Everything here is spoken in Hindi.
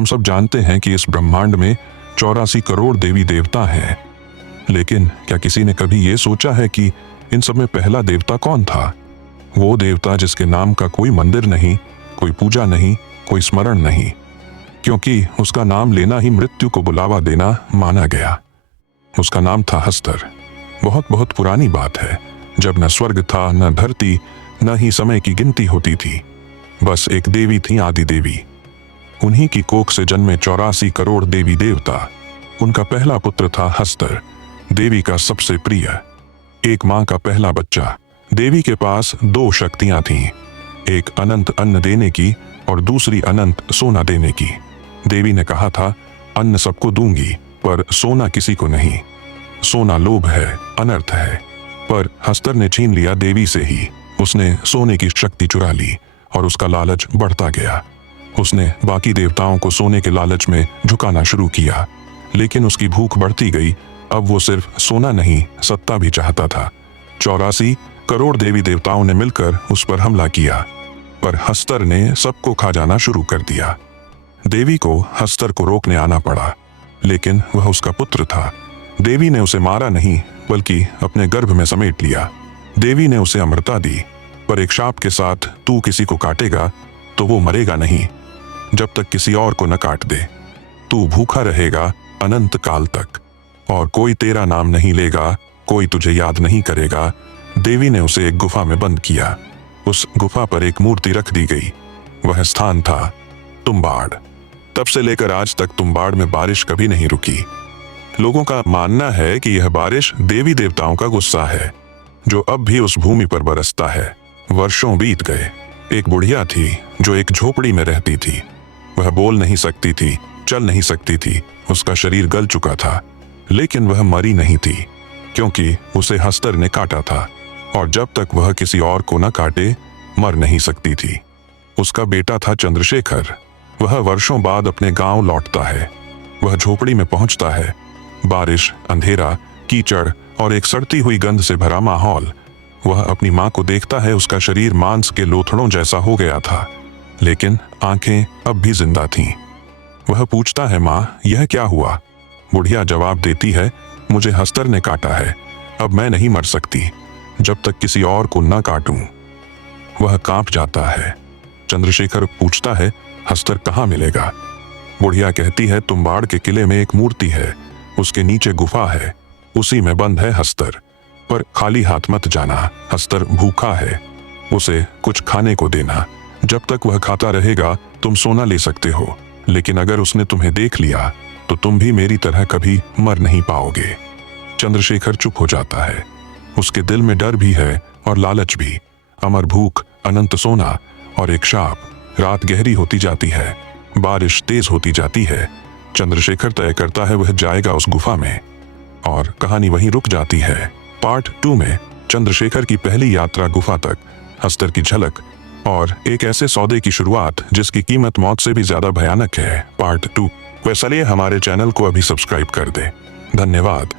हम सब जानते हैं कि इस ब्रह्मांड में 84 करोड़ देवी देवता हैं, लेकिन क्या किसी ने कभी ये सोचा है कि इन सब में पहला देवता कौन था? वो देवता जिसके नाम का कोई मंदिर नहीं, कोई पूजा नहीं, कोई स्मरण नहीं, क्योंकि उसका नाम लेना ही मृत्यु को बुलावा देना माना गया। उसका नाम था हस्तर। बहुत बहुत पुरानी बात है, जब न स्वर्ग था, न धरती, न ही समय की गिनती होती थी। बस एक देवी थी, आदि देवी। उन्हीं की कोख से जन्मे 84 करोड़ देवी देवता। उनका पहला पुत्र था हस्तर, देवी का सबसे प्रिय, एक मां का पहला बच्चा। देवी के पास 2 शक्तियां थीं, एक अनंत अन्न देने की और दूसरी अनंत सोना देने की। देवी ने कहा था, अन्न सबको दूंगी, पर सोना किसी को नहीं। सोना लोभ है, अनर्थ है। पर हस्तर ने छीन लिया देवी से ही। उसने सोने की शक्ति चुरा ली और उसका लालच बढ़ता गया। उसने बाकी देवताओं को सोने के लालच में झुकाना शुरू किया, लेकिन उसकी भूख बढ़ती गई। अब वो सिर्फ सोना नहीं, सत्ता भी चाहता था। 84 करोड़ देवी देवताओं ने मिलकर उस पर हमला किया, पर हस्तर ने सबको खा जाना शुरू कर दिया। देवी को हस्तर को रोकने आना पड़ा, लेकिन वह उसका पुत्र था। देवी ने उसे मारा नहीं, बल्कि अपने गर्भ में समेट लिया। देवी ने उसे अमरता दी, पर एक शाप के साथ, तू किसी को काटेगा तो वो मरेगा नहीं, जब तक किसी और को न काट दे। तू भूखा रहेगा अनंत काल तक, और कोई तेरा नाम नहीं लेगा, कोई तुझे याद नहीं करेगा। देवी ने उसे एक गुफा में बंद किया। उस गुफा पर एक मूर्ति रख दी गई। वह स्थान था तुम्बाड़। तब से लेकर आज तक तुम्बाड़ में बारिश कभी नहीं रुकी। लोगों का मानना है कि यह बारिश देवी देवताओं का गुस्सा है, जो अब भी उस भूमि पर बरसता है। वर्षों बीत गए। एक बुढ़िया थी जो एक झोपड़ी में रहती थी। वह बोल नहीं सकती थी, चल नहीं सकती थी, उसका शरीर गल चुका था, लेकिन वह मरी नहीं थी, क्योंकि उसे हस्तर ने काटा था, और जब तक वह किसी और को न काटे मर नहीं सकती थी। उसका बेटा था चंद्रशेखर। वह वर्षों बाद अपने गांव लौटता है। वह झोपड़ी में पहुंचता है। बारिश, अंधेरा, कीचड़ और एक सड़ती हुई गंध से भरा माहौल। वह अपनी मां को देखता है। उसका शरीर मांस के लोथड़ों जैसा हो गया था, लेकिन आंखें अब भी जिंदा थीं। वह पूछता है, मां, यह क्या हुआ? बुढ़िया जवाब देती है, मुझे हस्तर ने काटा है। अब मैं नहीं मर सकती जब तक किसी और को न काटूं। वह कांप जाता है। चंद्रशेखर पूछता है, हस्तर कहाँ मिलेगा? बुढ़िया कहती है, तुम्बाड़ के किले में एक मूर्ति है, उसके नीचे गुफा है, उसी में बंद है हस्तर। पर खाली हाथ मत जाना, हस्तर भूखा है, उसे कुछ खाने को देना। जब तक वह खाता रहेगा तुम सोना ले सकते हो, लेकिन अगर उसने तुम्हें देख लिया तो तुम भी मेरी तरह कभी मर नहीं पाओगे। चंद्रशेखर चुप हो जाता है। उसके दिल में डर भी है और लालच भी। अमर भूख, अनंत सोना और एक शाप। रात गहरी होती जाती है, बारिश तेज होती जाती है। चंद्रशेखर तय करता है वह जाएगा उस गुफा में, और कहानी वहीं रुक जाती है। पार्ट 2 में चंद्रशेखर की पहली यात्रा गुफा तक, हस्तर की झलक और एक ऐसे सौदे की शुरुआत जिसकी कीमत मौत से भी ज्यादा भयानक है। पार्ट 2। वैसे हमारे चैनल को अभी सब्सक्राइब कर दे। धन्यवाद।